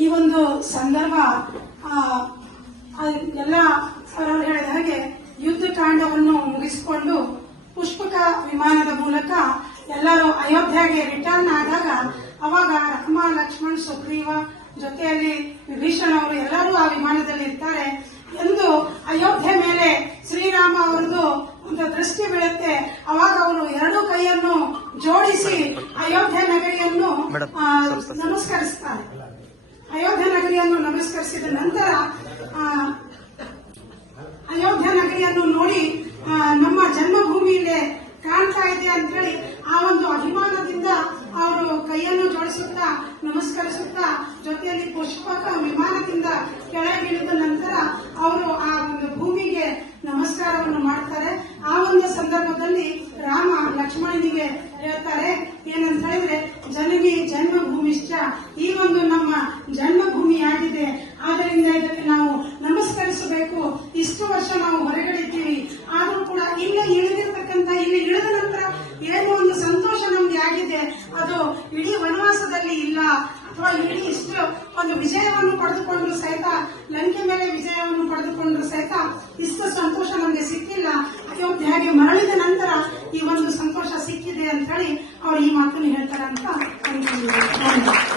ಈ ಒಂದು ಸಂದರ್ಭ ಎಲ್ಲ ಅವರವರು ಹೇಳಿದ ಹಾಗೆ ಯುದ್ಧ ಕಾಂಡವನ್ನು ಮುಗಿಸಿಕೊಂಡು ಪುಷ್ಪಕ ವಿಮಾನದ ಮೂಲಕ ಎಲ್ಲರೂ ಅಯೋಧ್ಯೆಗೆ ರಿಟರ್ನ್ ಆದಾಗ ಅವಾಗ ರಕ್ಮ ಲಕ್ಷ್ಮಣ್ ಸುಗ್ರೀವ ಜೊತೆಯಲ್ಲಿ ವಿಭೀಷಣ ಅವರು ಎಲ್ಲರೂ ಆ ವಿಮಾನದಲ್ಲಿ ಇರ್ತಾರೆ ಎಂದು ಅಯೋಧ್ಯೆ ಮೇಲೆ ಶ್ರೀರಾಮ ಅವರದು ಒಂದು ದೃಷ್ಟಿ ಬೀಳುತ್ತೆ. ಅವಾಗ ಅವರು ಎರಡೂ ಕೈಯನ್ನು ಜೋಡಿಸಿ ಅಯೋಧ್ಯೆ ನಗರಿಯನ್ನು ನಮಸ್ಕರಿಸ್ತಾರೆ. ಅಯೋಧ್ಯ ನಗರಿಯನ್ನು ನಮಸ್ಕರಿಸಿದ ನಂತರ ಅಯೋಧ್ಯ ನಗರಿಯನ್ನು ನೋಡಿ ನಮ್ಮ ಜನ್ಮಭೂಮಿ ಇಲ್ಲೇ ಕಾಣ್ತಾ ಇದೆ ಅಂತ ಹೇಳಿ ಆ ಒಂದು ಅಭಿಮಾನದಿಂದ ಅವರು ಕೈಯನ್ನು ಜೋಡಿಸುತ್ತಾ, ನಮಸ್ಕರಿಸುತ್ತಾ, ಜೊತೆಯಲ್ಲಿ ಪುಷ್ಪಕ ವಿಮಾನದಿಂದ ಕೆಳಗಿಳಿದ ನಂತರ ಅವರು ಆ ಒಂದು ಭೂಮಿಗೆ ನಮಸ್ಕಾರವನ್ನು ಮಾಡ್ತಾರೆ. ಆ ಒಂದು ಸಂದರ್ಭದಲ್ಲಿ ರಾಮ ಲಕ್ಷ್ಮಣನಿಗೆ ಹೇಳ್ತಾರೆ, ಏನಂತ ಹೇಳಿದ್ರೆ ಜನನಿ ಜನ್ಮಭೂಮಿಶ್ಚ ಈ ಒಂದು ನಮ್ಮ ಜನ್ಮಭೂಮಿಯಾಗಿದೆ. ಆದ್ದರಿಂದ ಇದಕ್ಕೆ ನಾವು ನಮಸ್ಕರಿಸಬೇಕು. ಇಷ್ಟು ವರ್ಷ ನಾವು ಹೊರಗಡೆ ಆದ್ರೂ ಕೂಡ ಇಲ್ಲಿ ಇಳಿದಿರ್ತಕ್ಕಂಥ, ಇಲ್ಲಿ ಇಳಿದ ನಂತರ ಏನೋ ಒಂದು ಸಂತೋಷ ನಮ್ಗೆ ಆಗಿದೆ. ಅದು ಇಡೀ ವನವಾಸದಲ್ಲಿ ಇಲ್ಲ. ಅಥವಾ ಇಡೀ ಇಷ್ಟು ಒಂದು ವಿಜಯವನ್ನು ಪಡೆದುಕೊಂಡ್ರು ಸಹಿತ, ಲಂಕೆ ಮೇಲೆ ವಿಜಯವನ್ನು ಪಡೆದುಕೊಂಡ್ರು ಸಹಿತ ಇಷ್ಟು ಸಂತೋಷ ನಮ್ಗೆ ಸಿಕ್ಕಿಲ್ಲ. ಅಂತ ಹೇಳಿ ಅವ್ರು ಈ ಮಾತನ್ನು ಹೇಳ್ತಾರಂತ ಅನ್ಕೊಂಡಿದ್ದೀನಿ.